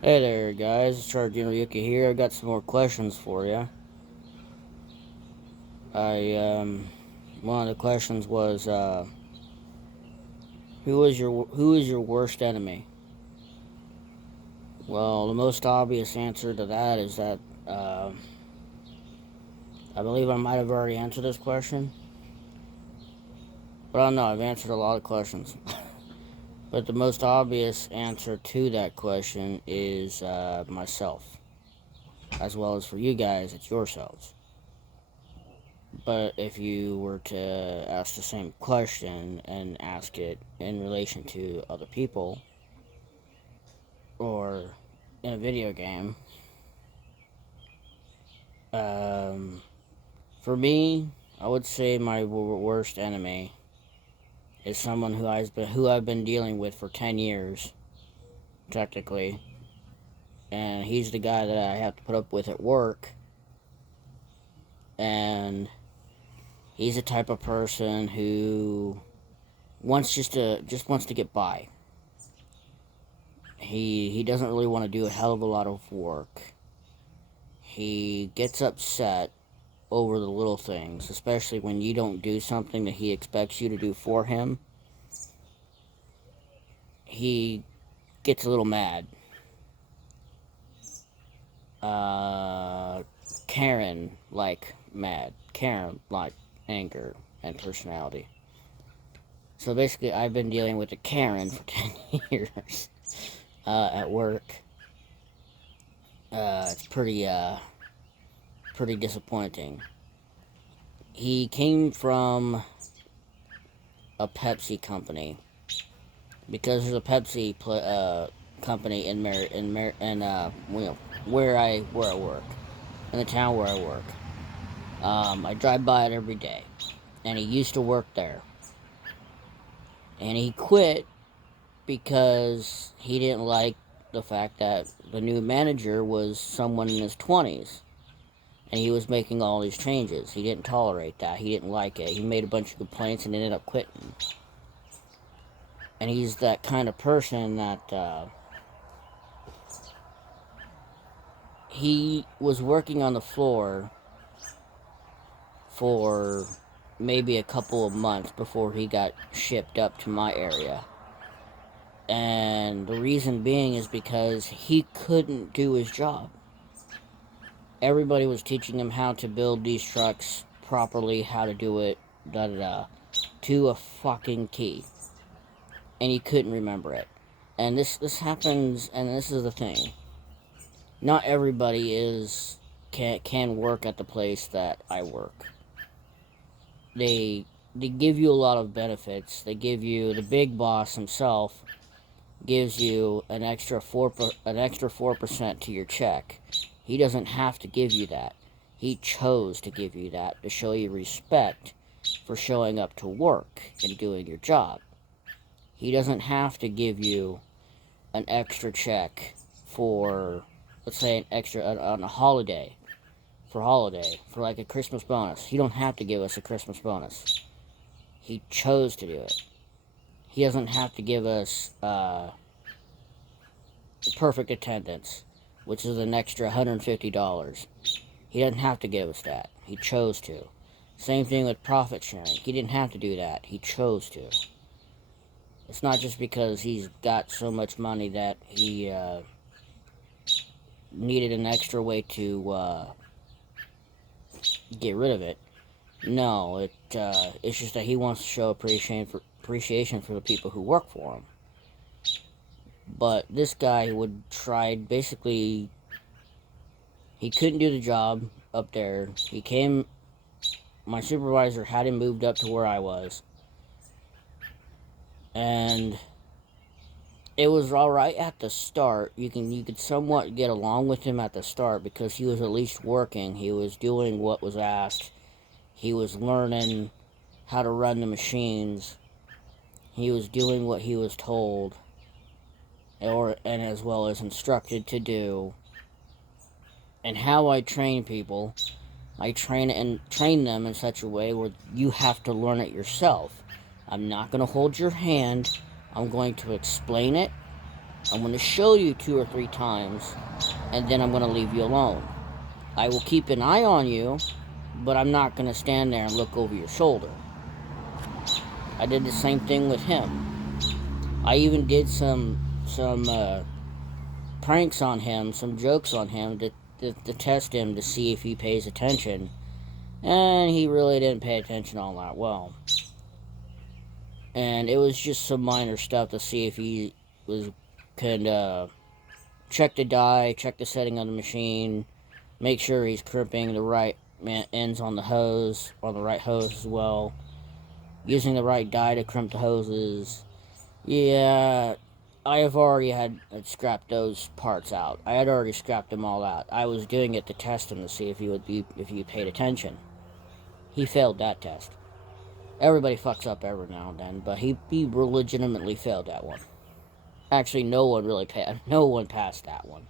Hey there, guys. It's Sergeant Yuki here. I got some more questions for you. One of the questions was, who is your worst enemy? Well, the most obvious answer to that is that, I believe I might have already answered this question, but I don't know. I've answered a lot of questions. But the most obvious answer to that question is myself, as well as for you guys, it's yourselves. But if you were to ask the same question and ask it in relation to other people or in a video game, um, for me, I would say my worst enemy is someone who I've been dealing with for 10 years, technically, and he's the guy that I have to put up with at work, and he's the type of person who just wants to get by. He doesn't really want to do a hell of a lot of work. He gets upset over the little things, especially when you don't do something that he expects you to do for him. He gets a little mad. Uh, Karen like mad. Karen like anger and personality. So basically, I've been dealing with a Karen for 10 years at work. It's pretty disappointing. He came from a Pepsi company because there's a Pepsi company where I work, in the town where I work. I drive by it every day, and he used to work there, and he quit because he didn't like the fact that the new manager was someone in his 20s, and he was making all these changes. He didn't tolerate that. He didn't like it. He made a bunch of complaints and ended up quitting. And he's that kind of person that he was working on the floor for maybe a couple of months before he got shipped up to my area. And the reason being is because he couldn't do his job. Everybody was teaching him how to build these trucks properly, how to do it, da da da, to a fucking T. And he couldn't remember it. And this happens, and this is the thing. Not everybody can work at the place that I work. They give you a lot of benefits. They give you, the big boss himself gives you an extra 4% to your check. He doesn't have to give you that. He chose to give you that to show you respect for showing up to work and doing your job. He doesn't have to give you an extra check for, let's say, an extra on a holiday, for like a Christmas bonus. He don't have to give us a Christmas bonus. He chose to do it. He doesn't have to give us perfect attendance, which is an extra $150. He doesn't have to give us that. He chose to. Same thing with profit sharing. He didn't have to do that. He chose to. It's not just because he's got so much money that he needed an extra way to get rid of it. No, it's just that he wants to show appreciation for the people who work for him. But this guy would try, basically, he couldn't do the job up there. My supervisor had him moved up to where I was. And it was alright at the start. You could somewhat get along with him at the start because he was at least working. He was doing what was asked. He was learning how to run the machines. He was doing what he was told, and as well as instructed to do. And how I train people, I train them in such a way where you have to learn it yourself. I'm not going to hold your hand. I'm going to explain it, I'm going to show you 2 or 3 times, and then I'm going to leave you alone. I will keep an eye on you, but I'm not going to stand there and look over your shoulder. I did the same thing with him. I even did some pranks on him, some jokes on him to test him to see if he pays attention. And he really didn't pay attention all that well. And it was just some minor stuff to see if he could check the die, check the setting of the machine, make sure he's crimping the right ends on the hose, on the right hose as well, using the right die to crimp the hoses. Yeah, I have already had scrapped those parts out. I had already scrapped them all out. I was doing it to test him to see if he paid attention. He failed that test. Everybody fucks up every now and then, but he legitimately failed that one. Actually, no one passed that one.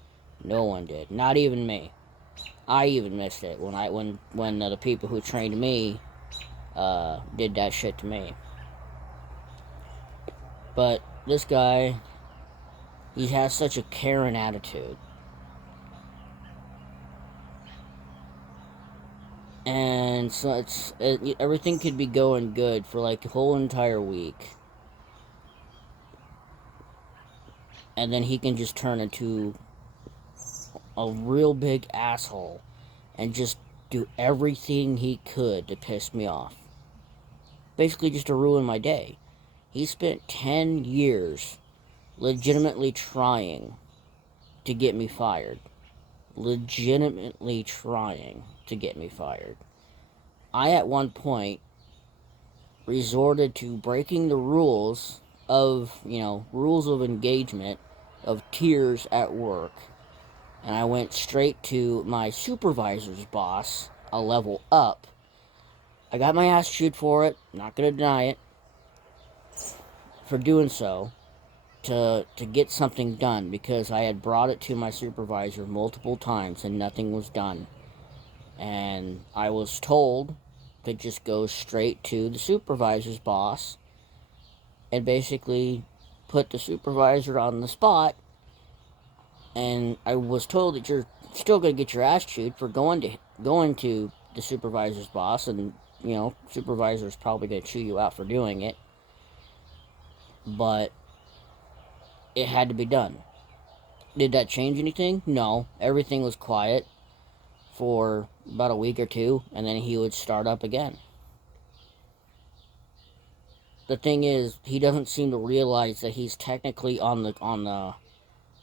No one did. Not even me. I even missed it when the people who trained me did that shit to me. But this guy, he has such a Karen attitude. And so everything could be going good for like the whole entire week. And then he can just turn into a real big asshole and just do everything he could to piss me off. Basically just to ruin my day. He spent 10 years legitimately trying to get me fired. Legitimately trying to get me fired. I, at one point, resorted to breaking the rules of engagement, of tiers at work. And I went straight to my supervisor's boss, a level up. I got my ass chewed for it, not gonna deny it, for doing so, to get something done, because I had brought it to my supervisor multiple times and nothing was done. And I was told to just go straight to the supervisor's boss and basically put the supervisor on the spot. And I was told that you're still going to get your ass chewed for going to the supervisor's boss, and supervisor's probably going to chew you out for doing it. But it had to be done. Did that change anything? No. Everything was quiet for about a week or two, and then he would start up again. The thing is, he doesn't seem to realize that he's technically on the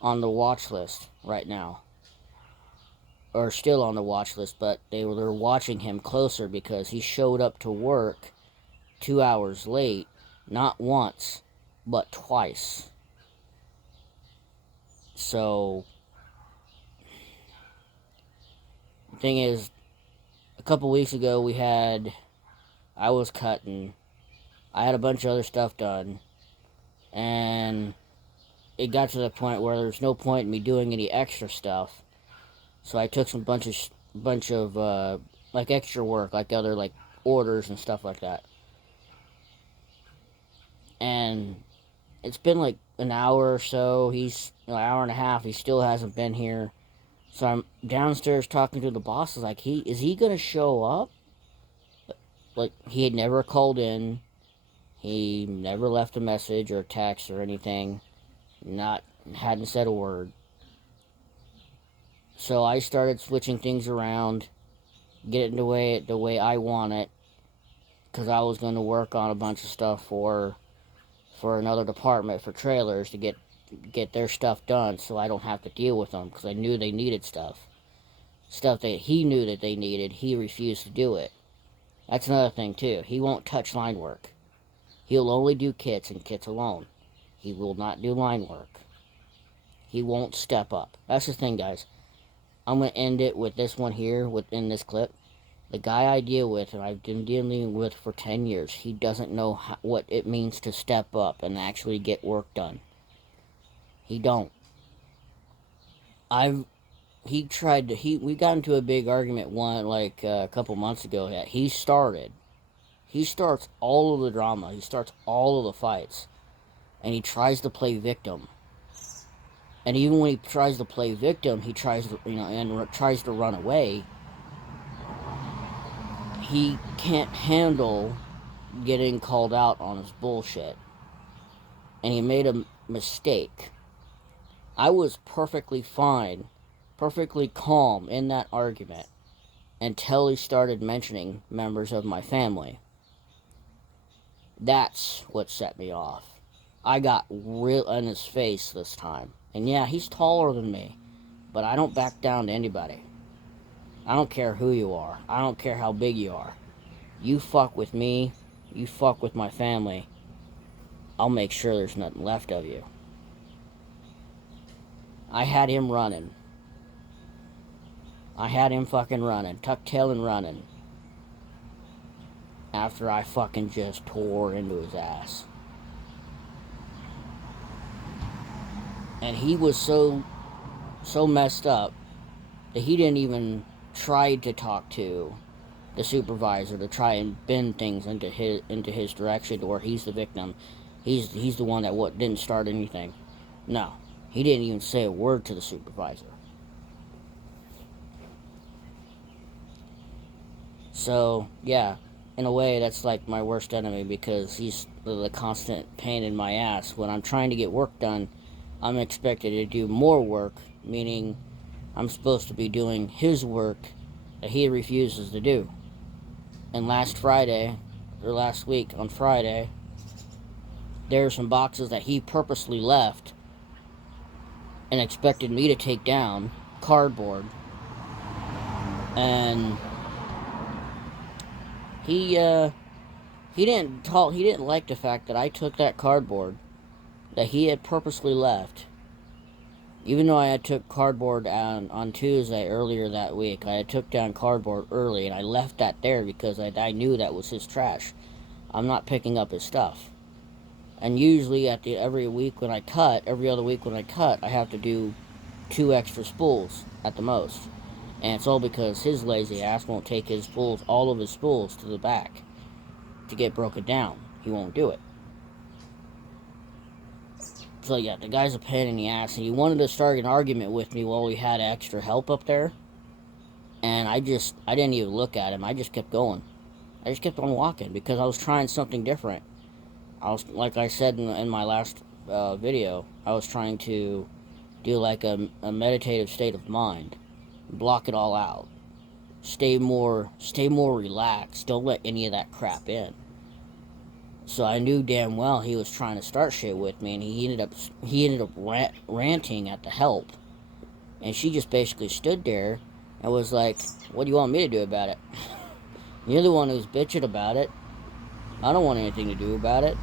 watch list right now, or still on the watch list, but they're watching him closer because he showed up to work 2 hours late, not once, but twice. So, the thing is, a couple weeks ago I was cutting, I had a bunch of other stuff done, and it got to the point where there's no point in me doing any extra stuff. So I took some bunch of like extra work, like other like orders and stuff like that. And it's been like an hour or so. He's an hour and a half. He still hasn't been here. So I'm downstairs talking to the boss. Like, is he gonna show up? Like, he had never called in. He never left a message or text or anything. Hadn't said a word. So I started switching things around, getting the way I want it, because I was going to work on a bunch of stuff for another department, for trailers, to get their stuff done, so I don't have to deal with them, because I knew they needed stuff that he knew that they needed. He refused to do it. That's another thing too. He won't touch line work. He'll only do kits, and kits alone. He will not do line work. He won't step up. That's the thing, guys. I'm going to end it with this one here, within this clip. The guy I deal with, and I've been dealing with for 10 years, he doesn't know what it means to step up and actually get work done. He don't. We got into a big argument a couple months ago. That he starts all of the drama. He starts all of the fights. And he tries to play victim. And even when he tries to play victim, he tries to, tries to run away. He can't handle getting called out on his bullshit. And he made a mistake. I was perfectly fine, perfectly calm in that argument until he started mentioning members of my family. That's what set me off. I got real in his face this time. And yeah, he's taller than me, but I don't back down to anybody. I don't care who you are. I don't care how big you are. You fuck with me, you fuck with my family, I'll make sure there's nothing left of you. I had him running. I had him fucking running, tuck-tailing running. After I fucking just tore into his ass. And he was so messed up that he didn't even try to talk to the supervisor to try and bend things into his direction to where he's the victim. He's the one that didn't start anything. No, he didn't even say a word to the supervisor. So yeah, in a way that's like my worst enemy, because he's the constant pain in my ass. When I'm trying to get work done, I'm expected to do more work, meaning I'm supposed to be doing his work that he refuses to do. And last week on Friday, there are some boxes that he purposely left and expected me to take down, cardboard. And he didn't like the fact that I took that cardboard that he had purposely left. Even though I had took cardboard on Tuesday earlier that week, I had took down cardboard early, and I left that there because I knew that was his trash. I'm not picking up his stuff. And usually every other week when I cut, I have to do 2 extra spools at the most. And it's all because his lazy ass won't take all of his spools to the back to get broken down. He won't do it. So yeah, the guy's a pain in the ass, and he wanted to start an argument with me while we had extra help up there. And I didn't even look at him. I just kept going. I just kept on walking because I was trying something different. Like I said in my last video, I was trying to do like a meditative state of mind, block it all out, stay more relaxed, don't let any of that crap in. So I knew damn well he was trying to start shit with me, and he ended up ranting at the help, and she just basically stood there and was like, "What do you want me to do about it? You're the one who's bitching about it. I don't want anything to do about it."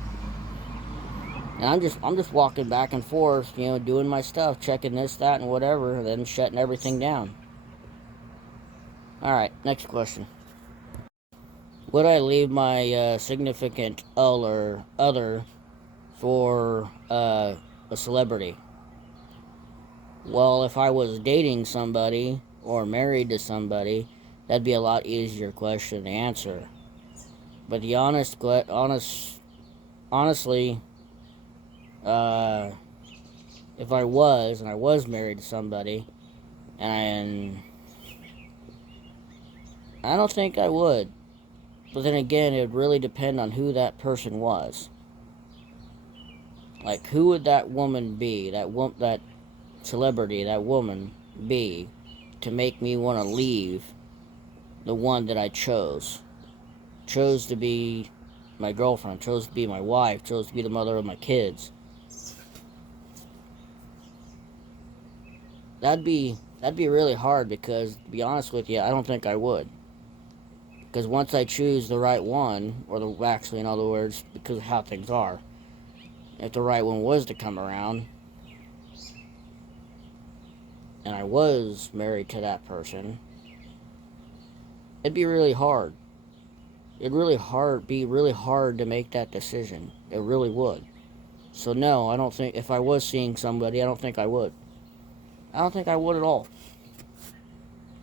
And I'm just walking back and forth, doing my stuff, checking this, that, and whatever, and then shutting everything down. Alright, next question. Would I leave my significant other for a celebrity? Well, if I was dating somebody or married to somebody, that'd be a lot easier question to answer. But the honestly, if I was married to somebody, and I don't think I would. But then again, it would really depend on who that person was. Like, who would that woman be, that celebrity, that woman be, to make me want to leave the one that I chose to be my girlfriend, chose to be my wife, chose to be the mother of my kids. That'd be really hard, because, to be honest with you, I don't think I would. Because once I choose the right one, actually, in other words, because of how things are, if the right one was to come around, and I was married to that person, it'd be really hard. It'd be really hard to make that decision. It really would. So no, I don't think, if I was seeing somebody, I don't think I would. I don't think I would at all.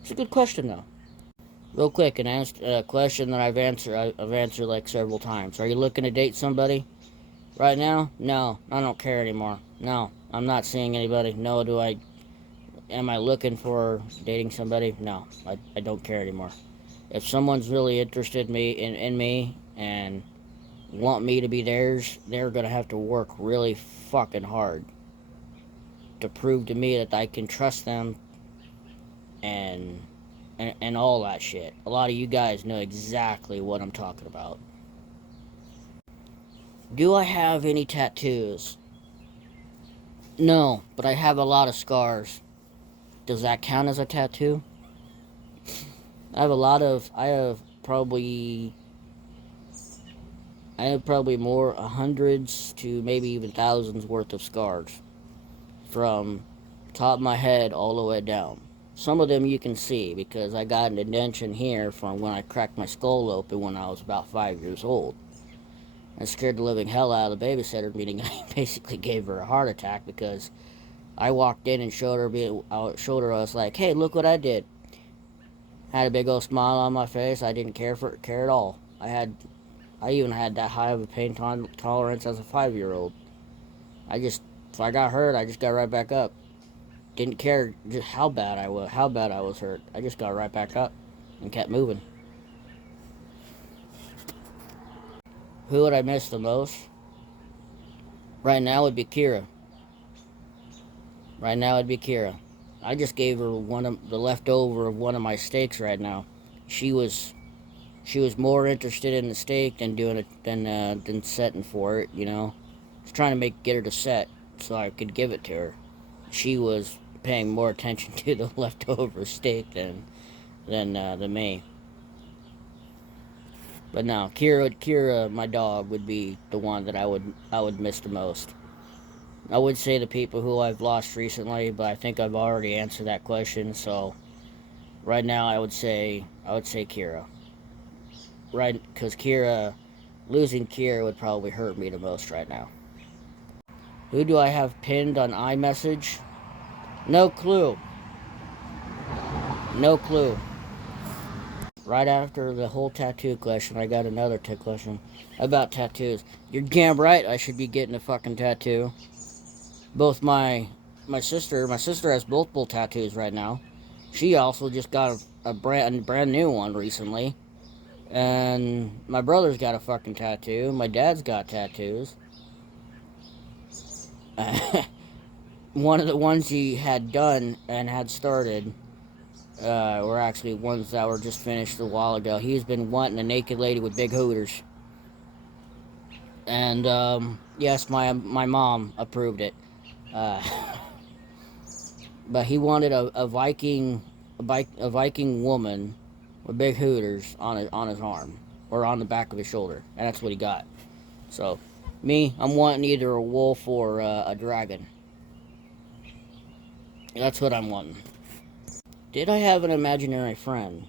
It's a good question, though. Real quick, a question that I've answered like several times. Are you looking to date somebody right now? No, I don't care anymore. No, I'm not seeing anybody. No, am I looking for dating somebody? No, I don't care anymore. If someone's really interested in me and want me to be theirs, they're gonna have to work really fucking hard to prove to me that I can trust them and and all that shit. A lot of you guys know exactly what I'm talking about. Do I have any tattoos? No, but I have a lot of scars. Does that count as a tattoo? I have probably more hundreds to maybe even thousands worth of scars from top of my head all the way down. Some of them you can see because I got an indentation here from when I cracked my skull open when I was about 5 years old. I scared the living hell out of the babysitter, meaning I basically gave her a heart attack because I walked in and showed her, I was like, hey, look what I did. Had a big old smile on my face. I didn't care at all. I even had that high of a pain tolerance as a 5-year-old. If I got hurt, I just got right back up. Didn't care just how bad I was hurt. I just got right back up and kept moving. Who would I miss the most? Right now would be Kira. Right now it'd be Kira. I just gave her one of the leftover of one of my steaks right now. She was more interested in the steak than doing it than setting for it. I was trying to get her to set so I could give it to her. She was paying more attention to the leftover steak than me. But no, Kira, my dog, would be the one that I would miss the most. I would say the people who I've lost recently, but I think I've already answered that question. So right now, I would say Kira. Right, because losing Kira would probably hurt me the most right now. Who do I have pinned on iMessage? No clue. No clue. Right after the whole tattoo question, I got another question about tattoos. You're damn right I should be getting a fucking tattoo. Both my sister has multiple tattoos right now. She also just got a brand new one recently. And my brother's got a fucking tattoo. My dad's got tattoos. One of the ones he had done and had started were actually ones that were just finished a while ago. He's been wanting a naked lady with big hooters. And yes, my mom approved it. Uh, but he wanted a Viking woman with big hooters on his arm or on the back of his shoulder, and that's what he got. So, me, I'm wanting either a wolf or a dragon. That's what I'm wanting. Did I have an imaginary friend?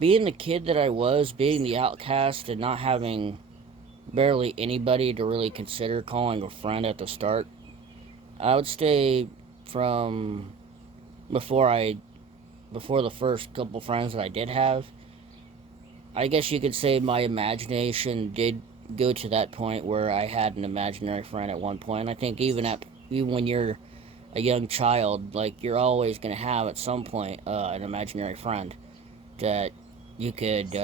Being the kid that I was, being the outcast, and not having barely anybody to really consider calling a friend at the start, I would say from before the first couple friends that I did have, I guess you could say my imagination did go to that point where I had an imaginary friend at one point. I think even when you're a young child, like you're always gonna have at some point an imaginary friend that you could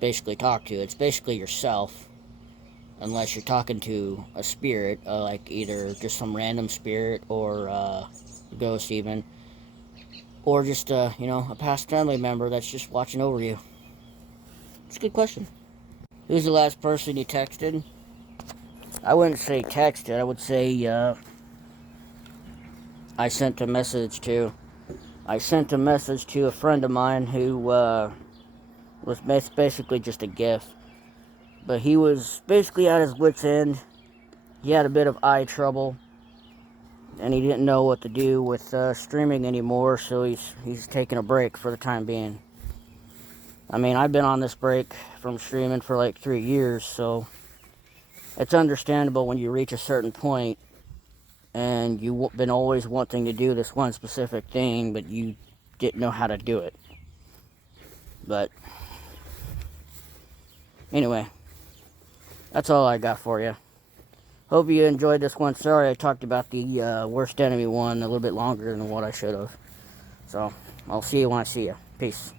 basically talk to. It's basically yourself, unless you're talking to a spirit, like either just some random spirit or ghost even, or just a past family member that's just watching over you. It's a good question. Who's the last person you texted? I wouldn't say texted. I would say I sent a message to. I sent a message to a friend of mine who was basically just a gift. But he was basically at his wit's end. He had a bit of eye trouble, and he didn't know what to do with streaming anymore, so he's taking a break for the time being. I mean, I've been on this break from streaming for like 3 years, so it's understandable when you reach a certain point and you've been always wanting to do this one specific thing, but you didn't know how to do it. But anyway, That's all I got for you. Hope you enjoyed this one. Sorry I talked about the worst enemy one a little bit longer than what I should have. So, I'll see you when I see you. Peace.